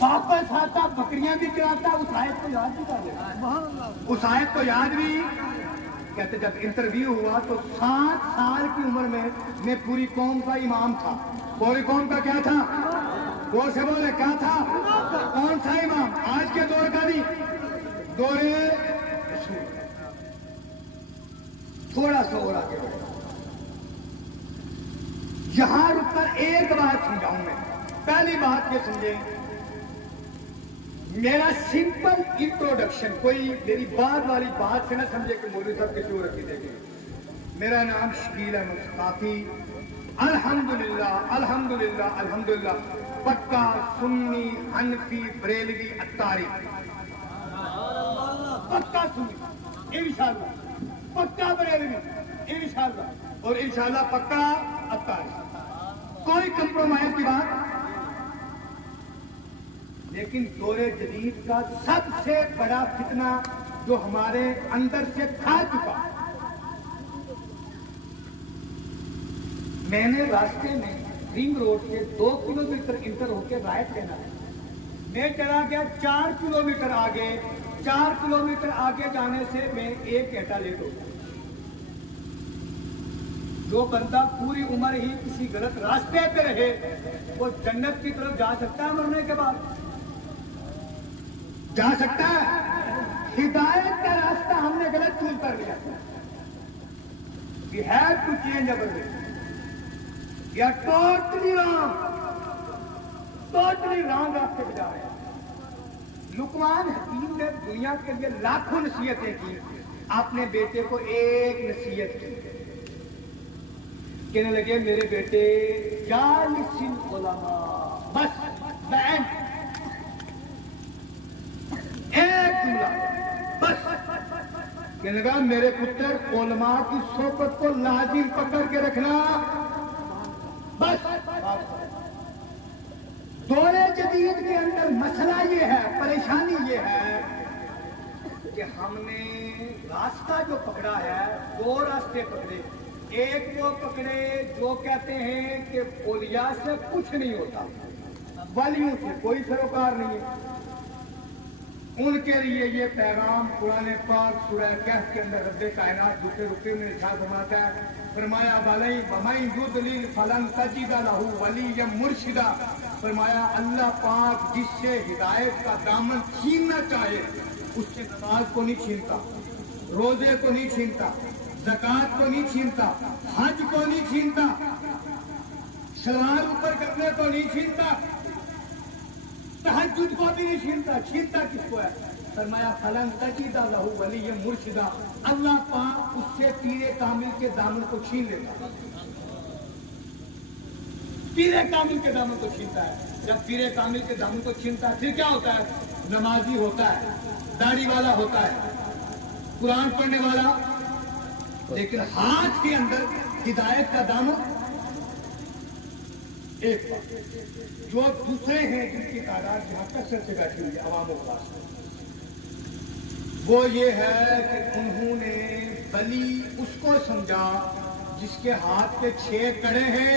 واپس آتا بکریاں بھی چراتا، اس آیت کو یاد بھی کر لیتا، اس آیت کو یاد بھی کہتے۔ جب انٹرویو ہوا تو 7 سال کی عمر میں پوری قوم کا امام تھا۔ پوری قوم کا کیا تھا؟ وہ سے بولے کیا تھا؟ کون سا امام؟ آج کے دور کا نہیں، دور رسول۔ تھوڑا سا اور آگے بڑھے، یہاں رک کر ایک بات سمجھاؤں میں۔ پہلی بات یہ سمجھیں، میرا سمپل انٹروڈکشن، کوئی میری بات والی بات سے نہ سمجھے کہ مولوی صاحب کسی اور رکھی دے گے۔ میرا نام شکیل احمد ثقافی، الحمدللہ الحمدللہ الحمدللہ پکا سنی حنفی بریلوی اتاری، پکا سنی انشاءاللہ، پکا بریلوی انشاءاللہ، اور انشاءاللہ پکا اتاری، کوئی کمپرومائز کی بات۔ لیکن دور جدید کا سب سے بڑا فتنہ جو ہمارے اندر سے کھا چکا، میں نے راستے میں رنگ روڈ سے 2 کلومیٹر انٹر ہو کے رائٹ لینا ہے، میں چلا گیا 4 کلومیٹر آگے، 4 کلومیٹر آگے جانے سے میں 1 گھنٹہ لیٹ ہو گیا۔ جو بندہ پوری عمر ہی کسی غلط راستے پہ رہے وہ جنت کی طرف جا سکتا ہے مرنے کے بعد؟ جا سکتا ہے؟ ہدایت کا راستہ ہم نے غلط چوز کر لیا۔ We have to change our way. We are totally wrong. Totally wrong راستے پہ جا رہے ہیں۔ لقمان حکیم نے دنیا کے لیے لاکھوں نصیحتیں کی، اپنے بیٹے کو ایک نصیحت کی، کہنے لگے میرے بیٹے جالس العلماء، بس بینڈ ایک جملہ بس، کہنے لگا میرے پتر علماء کی صحبت کو لازم پکڑ کے رکھنا، بس۔ دور جدید کے اندر مسئلہ یہ ہے، پریشانی یہ ہے کہ ہم نے راستہ جو پکڑا ہے، 2 راستے پکڑے۔ ایک وہ پکڑے جو کہتے ہیں کہ اولیاء سے کچھ نہیں ہوتا، ولیوں سے کوئی سروکار نہیں ہے، ان کے لیے یہ پیغام قرآن پاک سورہ کہف کے اندر رب کائنات دوسرے رکوع میں ارشاد فرماتا ہے، فرمایا بھلائی وَمَن يُضْلِلْ فَلَن تَجِدَ لَهُ وَلِيًّا مُرْشِدًا، فرمایا اللہ پاک جس سے ہدایت کا دامن چھیننا چاہے اس سے نماز کو نہیں چھینتا، روزے کو نہیں چھینتا، زکوٰۃ کو نہیں چھینتا، حج کو نہیں چھینتا، شلوار اوپر کرنے کو نہیں چھینتا، تہجد کو بھی نہیں چھینتا۔ چھینتا کس کو ہے؟ فرمایا فلن تجد لہ ولی مرشدا، اللہ پاک اس سے پیر کامل کے دامن کو چھین لیتا، پیر کامل کے دامن کو چھینتا ہے۔ جب پیر کامل کے دامن کو چھینتا ہے پھر کیا ہوتا ہے؟ نمازی ہوتا ہے، داڑھی والا ہوتا ہے، قرآن پڑھنے والا، لیکن ہاتھ کے اندر ہدایت کا دامن ایک بات۔ جو دوسرے ہیں جن کی تعداد یہاں کثرت سے بیٹھی ہوئی ہے عوام و خاص، وہ یہ ہے کہ انہوں نے ولی اس کو سمجھا جس کے ہاتھ کے 6 کڑے ہیں،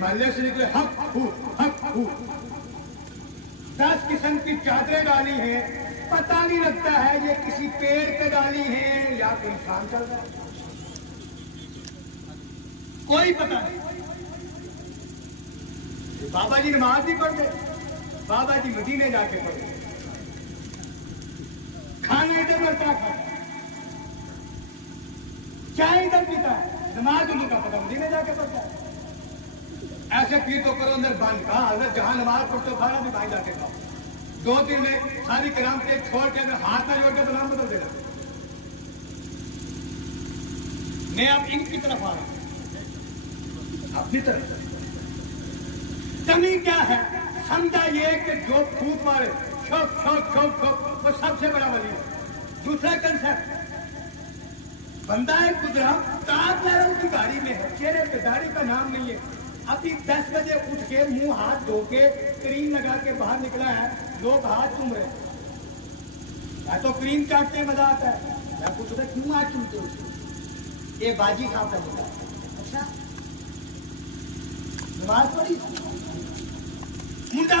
محلے سے نکلے حق ہو حق ہو، 10 قسم کی چادریں ڈالی ہیں، پتہ نہیں لگتا ہے یہ کسی پیڑ پہ ڈالی ہیں یا کوئی انسان چل رہا ہے، کوئی پتہ نہیں۔ بابا جی نماز بھی پڑھتے، بابا جی مدینے جا کے پڑھتے، کھانا ادھر مرتا کھاتا، چائے ادھر پیتا ہے، نماز ان کا پتہ مدینے جا کے پڑھتا ہے۔ ایسے پیر تو کرو اندر بند کا حضرت جہاں نماز پڑھتے ہو کھانا بھی بھائی جا کے کھاؤ، 2 دن میں ساری کرام سے چھوڑ کے اگر ہاتھ نہ جوڑ کے تو نام بدل دے رہا۔ میں اب ان کی طرف آ رہا ہوں، اپنی طرف۔ کمی کیا ہے؟ سمجھا یہ کہ جو پھوک مارے شوق شوق شوق شوق وہ سب سے بڑا ولی ہے۔ دوسرا کنسپٹ، بندہ ایک گزرا تاج محل کی گاڑی میں ہے، چہرے پہ داڑھی کا نام نہیں ہے، ابھی 10 بجے اٹھ کے منہ ہاتھ دھو کے کریم لگا کے باہر نکلا ہے، لوگ ہاتھ چوم رہے ہیں، یا تو کریم چاٹتے مزہ آتا ہے یا کچھ کیوں ہاتھ چومتے ہو؟ یہ باجی صاحب کا مزہ ہے۔ اچھا نماز پڑھی، منڈا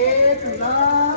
1,00,000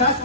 10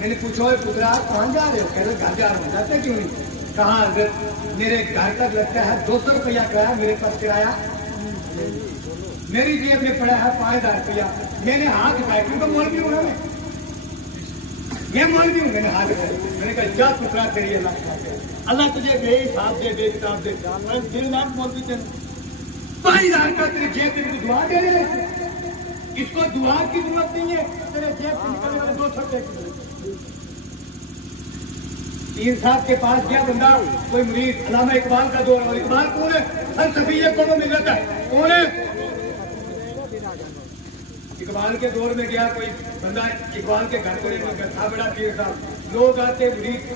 میں نے پوچھا پترا کہاں جا رہے ہو؟ کہہ رہے گھر جا رہا ہوں. جاتے کیوں نہیں؟ کہاں حضرت میرے گھر تک لگتا ہے 200 روپیہ کرایہ, میرے پاس کرایہ میری جیب میں پڑا ہے 5000 روپیہ. میں نے ہاتھ اٹھایا کیونکہ مولوی ہوں نا, میں مولوی ہوں. میں نے ہاتھ اٹھایا, میں نے کہا جا پترا تیری اللہ تجھے بے حساب دے, بے کتاب دے. دل نام مولوی دے 5000 کا تیری جیب میں دعا دینے لگے. اس کو دعا کی ضرورت نہیں ہے, تیرے جیب سے نکلے والے 200 روپے کی ضرورت. پیر صاحب کے پاس گیا بندہ, کوئی مرید, علامہ اقبال کا دور. اور اقبال کون ہے؟ فلسفی ہے, کون مل جاتا ہے, کون ہے؟ اقبال کے دور میں گیا کوئی بندہ, اقبال کے گھر کو نہیں گیا تھا بڑا پیر صاحب. لوگ آتے,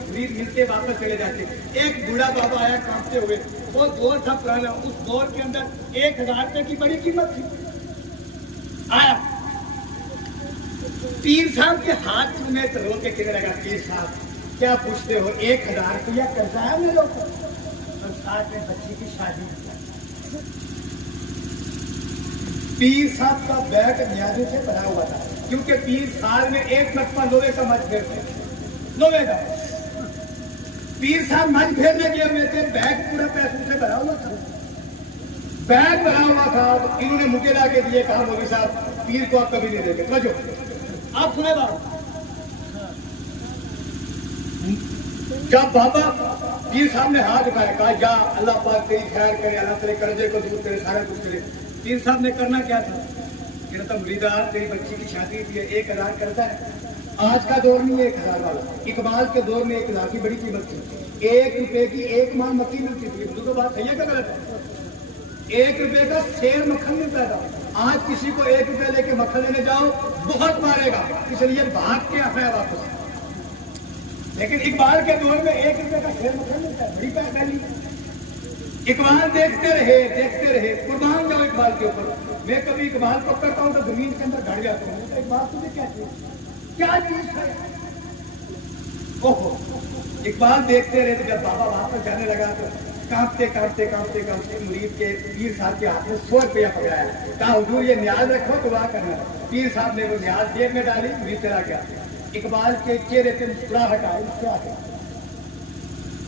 مرید ملتے واپس چلے جاتے. ایک بوڑھا بابا آیا کانپتے ہوئے. وہ دور تھا پرانا, اس دور کے اندر 1000 روپے کی بڑی قیمت تھی. آیا پیر صاحب کے ہاتھ میں تو رو کے کہنے لگا, پیر صاحب کیا پوچھتے ہو, 1000 روپیہ قرضہ ہے میرے اوپر, اور ساتھ میں بچی کی شادی. پیر صاحب کا بیٹ نیازوں سے بنا ہوا تھا, کیونکہ پیر سال میں 1 مرتبہ لوہے کا مچ پھیرتے, لوہے کا. پیر صاحب مچ پھیرنے کے ہوئے تھے, بیگ پورا پیسوں سے بنا ہوا تھا. بیگ بنا ہوا تھا, انہوں نے مجھے لا کے دیے, کہا مولوی صاحب پیر کو آپ کبھی نہیں دیں گے. سمجھو آپ سنے بات. جب بابا پیر صاحب نے ہاتھ اٹھایا, کہا جا اللہ پاک تیری خیر کرے, اللہ تیرے قرضے کو دور کرے, سارا کچھ کرے. پیر صاحب نے کرنا کیا تھا؟ کہتا مریدار تیری بچی کی شادی کی ہے, 1000 کرتا ہے. آج کا دور نہیں ہے 1000 والا. اقبال کے دور میں 1 لاکھ کی بڑی قیمت تھی. 1 روپے کی 1 مان مکھی ملتی تھی. تو بات صحیح ہے کہ غلط ہے؟ 1 روپے کا سیر مکھن ملتا تھا. آج کسی کو 1 روپے لے کے مکھن لینے جاؤ بہت مارے گا, اس لیے بھاگ کے آتا ہے واپس. لیکن اقبال کے دور میں 1 روپے کا سیر مکھن ملتا ہے, بڑی پہلی. اقبال دیکھتے رہے, قربان جاؤ اقبال کے اوپر. میں کبھی اقبال پکڑتا ہوں تو زمین کے اندر گڑ جاتا ہوں. اقبال تمہیں کیا چیز ہے؟ اوہو, اقبال دیکھتے رہے. جب بابا واپس جانے لگا تو کانپتے مرید کے پیر صاحب کے ہاتھ میں 100 روپیہ پکڑایا. کہا حضور یہ نیاز رکھو, دعا کرنا. پیر صاحب نے وہ نیاز جیب میں ڈالی, مرید چلا گیا. اقبال کے چہرے پہ مسکراہٹ آئی.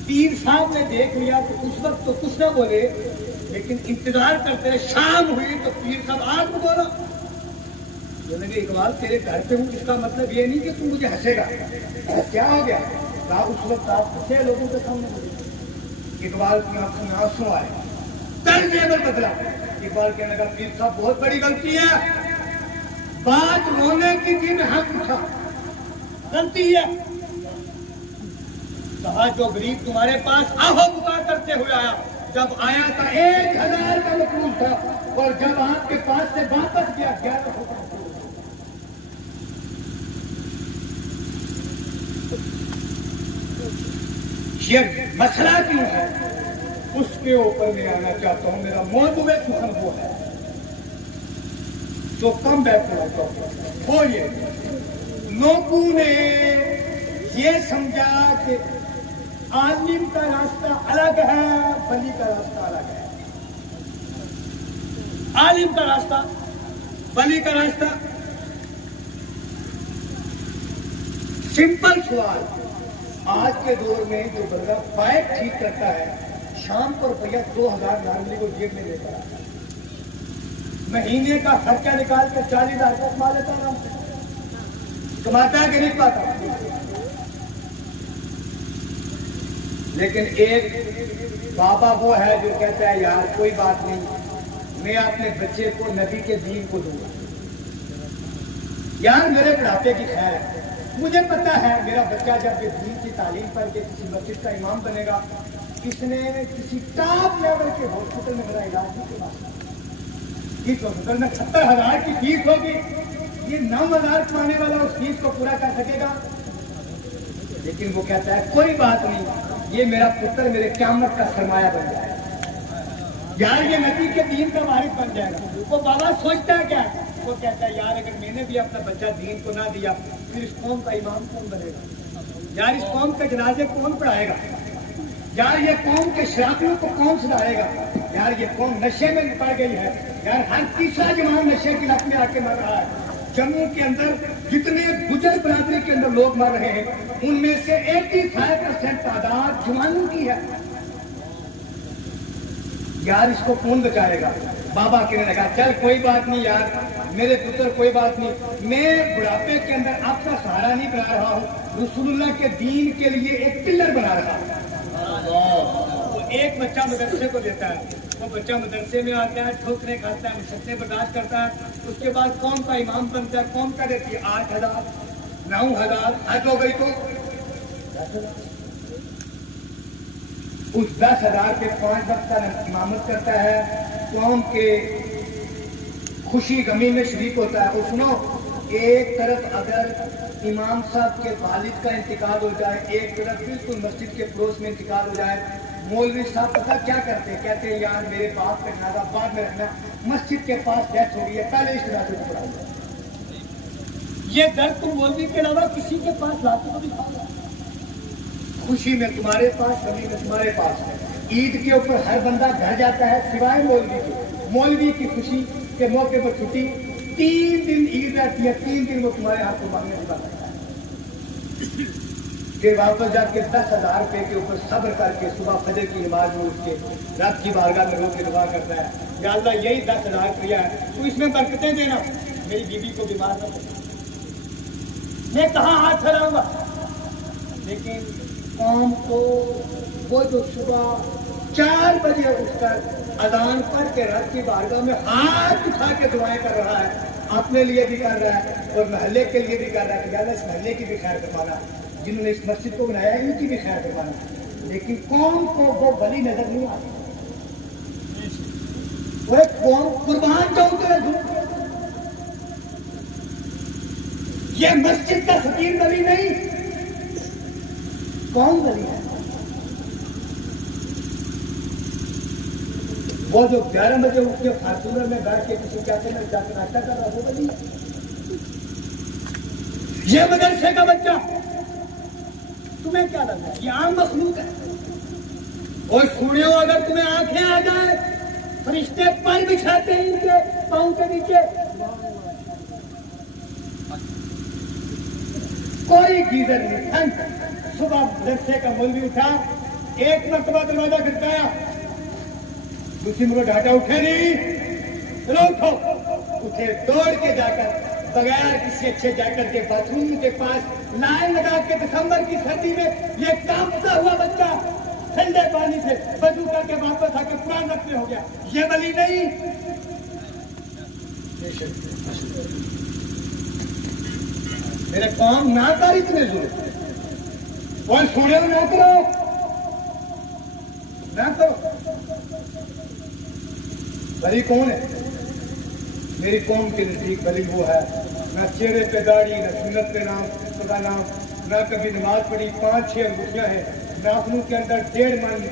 پیر صاحب نے دیکھ لیا تو اس وقت تو کچھ نہ بولے, لیکن انتظار کرتے رہے. شام ہوئی تو پیر صاحب آج کو بولا, اقبال تیرے گھر پہ ہوں, اس کا مطلب یہ نہیں کہ تم مجھے ہنسے گا. کیا ہو گیا؟ کہا اس وقت آپ ہنسے لوگوں کے سامنے بولے. اقبال کی آنکھوں میں آنسو آئے, طرز عمل بدلا. اقبال کہنے لگا پیر صاحب بہت بڑی غلطی ہے, بات رونے کی تھی میں ہنس اٹھا, غلطی ہے. کہا جو غریب تمہارے پاس آہو پکار کرتے ہوئے آیا, جب آیا تھا 1000 کا مقروض تھا, اور جب آپ کے پاس سے واپس گیا 1100 کا. یہ مسئلہ کیوں ہے, اس کے اوپر میں آنا چاہتا ہوں. میرا موضوع سخن وہ ہے جو کم بیٹھ ہوتا ہوں. وہ یہ لوگوں نے یہ سمجھا کہ عالم کا راستہ الگ ہے, ولی کا راستہ الگ ہے. عالم کا راستہ, ولی کا راستہ. سمپل سوال, آج کے دور میں جو بندہ فائٹ ٹھیک کرتا ہے, شام کو روپیہ 2000 نارملی کو جیب میں لے کر آتا ہے, مہینے کا خرچہ نکال کے 40,000 کا کما لیتا ہے. کماتا ہے کہ نہیں پاتا؟ لیکن ایک بابا وہ ہے جو کہتا ہے یار کوئی بات نہیں, میں اپنے بچے کو نبی کے دین کو دوں گا. یار میرے بڑھاپے کی خیر ہے, مجھے پتا ہے میرا بچہ جب یہ دین کی تعلیم پڑھ کے کسی مسجد کا امام بنے گا, اس نے کسی ٹاپ لیول کے ہاسپٹل میں میرا علاج نہیں کروا. اس ہاسپٹل میں 70,000 کی فیس ہوگی, یہ 9,000 کمانے والا اس فیس کو پورا کر سکے گا. لیکن وہ کہتا ہے کوئی بات نہیں, یہ میرا پتر میرے قیامت کا سرمایہ بن جائے گا, یار یہ نبی کے دین کا وارث بن جائے گا. وہ بابا سوچتا ہے کیا, وہ کہتا ہے یار اگر میں نے بھی اپنا بچہ دین کو نہ دیا پھر اس قوم کا امام کون بنے گا, یار اس قوم کے جنازے کون پڑھائے گا, یار یہ قوم کے شرابیوں کو کون سدھارے گا, یار یہ قوم نشے میں پڑ گئی ہے, یار ہر تیسرا جوان نشے کی لت میں آ کے مر رہا ہے. جموں کے اندر جتنے گجر برادری کے اندر لوگ مر رہے ہیں ان میں سے 85% تعداد جوانوں کی ہے. یار اس کو کون بچائے گا؟ بابا کہنے لگا چل کوئی بات نہیں یار میرے پتر کوئی بات نہیں, میں بڑھاپے کے اندر آپ کا سہارا نہیں بنا رہا ہوں, رسول اللہ کے دین کے لیے ایک پلر بنا رہا ہوں. وہ ایک بچہ مدرسے کو دیتا ہے, وہ بچہ مدرسے میں آتا ہے, ٹھوکریں کھاتا ہے, مشقتیں برداشت کرتا ہے, اس کے بعد قوم کا امام بنتا ہے. قوم کا دیتی ہے 8,000 9,000 حد ہو گئی تو اس 10,000 کے 5 وقت کا امامت کرتا ہے, قوم کے خوشی غمی میں شریک ہوتا ہے. اور سنو, ایک طرف اگر امام صاحب کے والد کا انتقال ہو جائے, ایک طرف بالکل مسجد کے پڑوس میں انتقال ہو جائے, مولوی صاحب پتہ کیا کرتے ہیں؟ کہتے ہیں یار میرے باپ کا جنازہ بعد میں رکھنا, مسجد کے پاس ڈیتھ ہو گئی ہے پہلے اس جنازے کو پڑھا دو. یہ درد تم مولوی کے علاوہ کسی کے پاس لاتے کو بھی کھاؤ. خوشی میں تمہارے پاس, غمی میں تمہارے پاس. عید کے اوپر ہر بندہ گھر جاتا ہے سوائے مولوی کے. مولوی کی خوشی کے موقع پر چھٹی, 3 دن عید رہتی ہے, 3 دن وہ تمہارے ہاتھ کو مانگنے کا کرتا ہے. پھر واپس جا کے 10,000 روپے کے اوپر صبر کر کے صبح فجر کی نماز میں اٹھ کے رب کی بارگاہ میں رو کے دعا کرتا ہے, یا اللہ یہی 10,000 روپیہ ہے, تو اس میں برکتیں دینا, میری بیوی کو بیمار نہ کرنا, میں کہاں ہاتھ پھیلاؤں گا. لیکن قوم کو وہ جو صبح 4 بجے اٹھ کر اذان پڑھ کے رب کی بارگاہ میں ہاتھ اٹھا کے دعائیں کر رہا ہے, اپنے لیے بھی کر رہا ہے اور محلے کے لیے بھی کر رہا ہے کہ یار اس محلے کی بھی خیر کروانا, جنہوں نے اس مسجد کو بنایا ان کی بھی خیر کروانا. لیکن قوم کو وہ ولی نظر نہیں آتی. وہ قوم قربان جاؤں تیرے دھوپ, یہ مسجد کا فقیر ولی نہیں, کون ولی ہے؟ وہ جو 11 بجے اٹھ کے فارچونر میں بیٹھ کے کسی کیفے میں جا کے ناشتہ کر رہا, وہ ولی ہے. یہ مدرسے کا بچہ تمہیں کیا لگتا ہے یہ عام مخلوق ہے. اور سنو, اگر تمہیں آنکھیں آ جائے فرشتے پر بچھاتے ہیں ان کے پاؤں کے نیچے, کوئی گیزر نہیں. ٹھنڈ صبح مدرسے کا مولوی اٹھا, ایک مرتبہ دروازہ کھٹکایا, دوسری مرتبہ ڈھاٹا, اٹھے نہیں, اٹھو. اٹھے دوڑ کے جا کر بغیر کسی اچھے جیکٹ کے باتھ روم کے پاس لائن لگا کے دسمبر کی سردی میں یہ کانپتا ہوا بچہ ٹھنڈے پانی سے وضو کر کے واپس آ کے قرآن رکھنے ہو گیا. یہ ولی نہیں. میرے قوم نہ کر اتنے ضرور, اور سونے نہ کرو, نہ کرو. ولی کون ہے؟ میری قوم کے نزدیک ولی وہ ہے نہ چہرے پہ داڑھی, نہ سنت پہ نام خدا نام, نہ کبھی نماز پڑھی, 5-6 انگوٹھیاں ہیں, ناخنوں کے اندر 1.5 من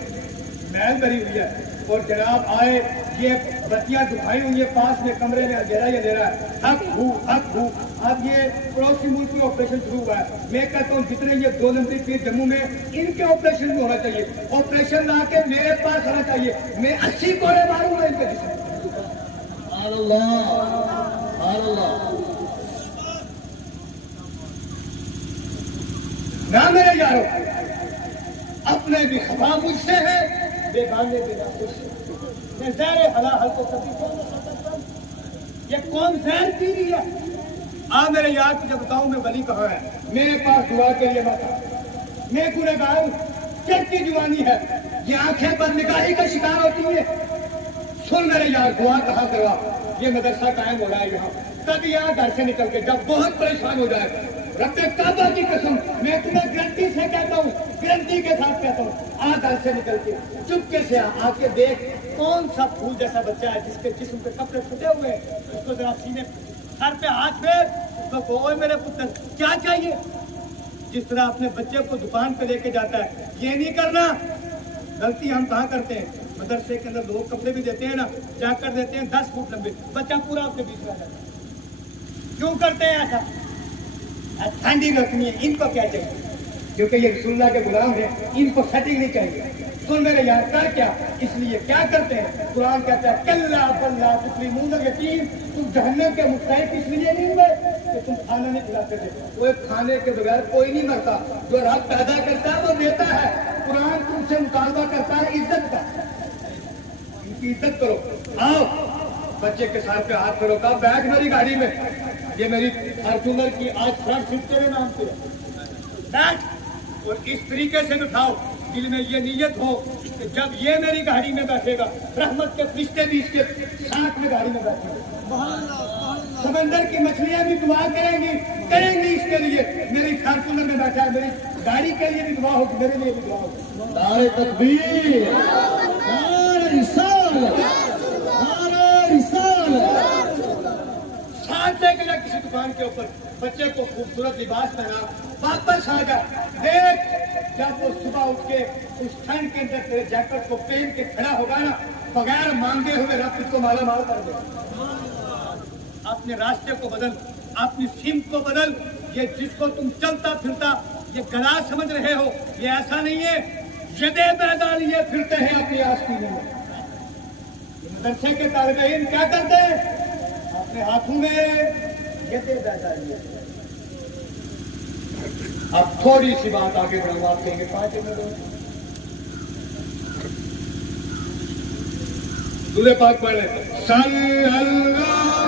میل بھری ہوئی ہے, اور جناب آئے یہ بتیاں دکھائی ہوئی ہیں پاس میں کمرے میں, اندھیرا ہی اندھیرا ہے, حق ہو. اب یہ پڑوسی ملک میں آپریشن شروع ہوا ہے, میں کہتا ہوں جتنے یہ 2 نمبر پیر جموں میں ان کے آپریشن بھی ہونا چاہیے, آپریشن لا کے میرے پاس آنا چاہیے, میں 80 کوڑے ماروں گا ان کے جسم. نہ میرے یارو, اپنے بھی خفا مجھ سے ہے, بیگانے بھی نہ خوش ہے. میں زہر حلال کو کبھی کون سکتا, یہ کون زہر پی رہی ہے. میرے یار تجھے بتاؤں میں ولی کہاں ہے, میرے پاس دعا کے لیے مت, میں گنہگار ہوں, چڑھتی جوانی ہے, یہ آنکھیں پر نگاہی کا شکار ہوتی ہے. سن میرے یار, دعا کہاں کروا, یہ مدرسہ قائم ہو رہا ہے یہاں, تب یہاں گھر سے نکل کے جب بہت پریشان ہو جائے, رب کعبہ کی قسم میں تمہیں گارنٹی سے کہتا ہوں, گارنٹی کے ساتھ کہتا ہوں, گھر سے نکل کے چپکے سے آ کے دیکھ کون سا پھول جیسا بچہ ہے جس کے جسم پہ کپڑے پھٹے ہوئے ہیں, اس کو ذرا سینے سر پہ ہاتھ پھیر, اس کو کہو میرے پتر کیا چاہیے. جس طرح اپنے بچے کو دکان پہ لے کے جاتا ہے, یہ نہیں کرنا. غلطی ہم کہاں کرتے ہیں, مدرسے کے اندر لوگ کپڑے بھی دیتے ہیں نا, جا کر دیتے ہیں 10 فٹ لمبے, بچہ پورا اپنے بیچ میں آ جاتا ہے. کیوں کرتے ہیں ایسا؟ ٹھنڈی رکھنی ہے, ان کو کیا چاہیے, کیونکہ یہ رسول اللہ کے غلام ہیں, ان کو سیٹنگ نہیں چاہیے. سن میرے یار, کر کیا اس لیے کیا کرتے ہیں, قرآن کہتا ہے کلا بلا تکریمون الیتیم, تم جہنم کے مستحق اس لیے نہیں ہوئے کہ تم کھانا نہیں کھلاتے تھے. وہ کھانے کے بغیر کوئی نہیں مرتا. جو رب پیدا کرتا ہے وہ دیتا ہے. قرآن تم سے مطالبہ کرتا ہے عزت کا. ان کی عزت کرو. آؤ بچے کے ساتھ پہ ہاتھ کرو. کہا بیٹھ میری گاڑی میں. یہ میری فارچونر کی آج فرنٹ سیٹ تیرے نام پہ بیٹھ. اور اس طریقے سے بٹھاؤ دل میں یہ نیت ہو کہ جب یہ میری گاڑی میں بیٹھے گا رحمت کے فرشتے بھی اس کے ساتھ میں گاڑی میں بیٹھیں گے. سمندر کی مچھلیاں بھی دعا کریں گی اس کے لیے. میری فارچونر میں بیٹھا ہے, میری گاڑی کے لیے بھی دعا ہوگی, میرے لیے بھی دعا ہوگی. نعرہ تکبیر، نعرہ رسالت، نعرہ رسالت. ساتھ لے کے جا کسی دکان کے اوپر, بچے کو خوبصورت لباس پہنا, واپس آ جا. دیکھ جب وہ صبح اٹھ کے اس ٹھنڈ کے اندر تیرے جیکٹ کو پہن کے کھڑا ہوگا نا, بغیر مانگے ہوئے رب اس کو مالا مال کر دے. اپنے راستے کو بدل, اپنی سمت کو بدل. یہ جس کو تم چلتا پھرتا یہ گلا سمجھ رہے ہو, یہ ایسا نہیں ہے. یدے بیدار لیے پھرتے ہیں اپنی آستین میں. مدرسے کے طالب علم کیا کرتے ہیں؟ اپنے ہاتھوں میں یدے بیدار لیے. اب تھوڑی سی بات آگے بڑھاؤں, آپ کہیں گے 5 منٹ دولے پاک پڑھ لیں. صلی اللہ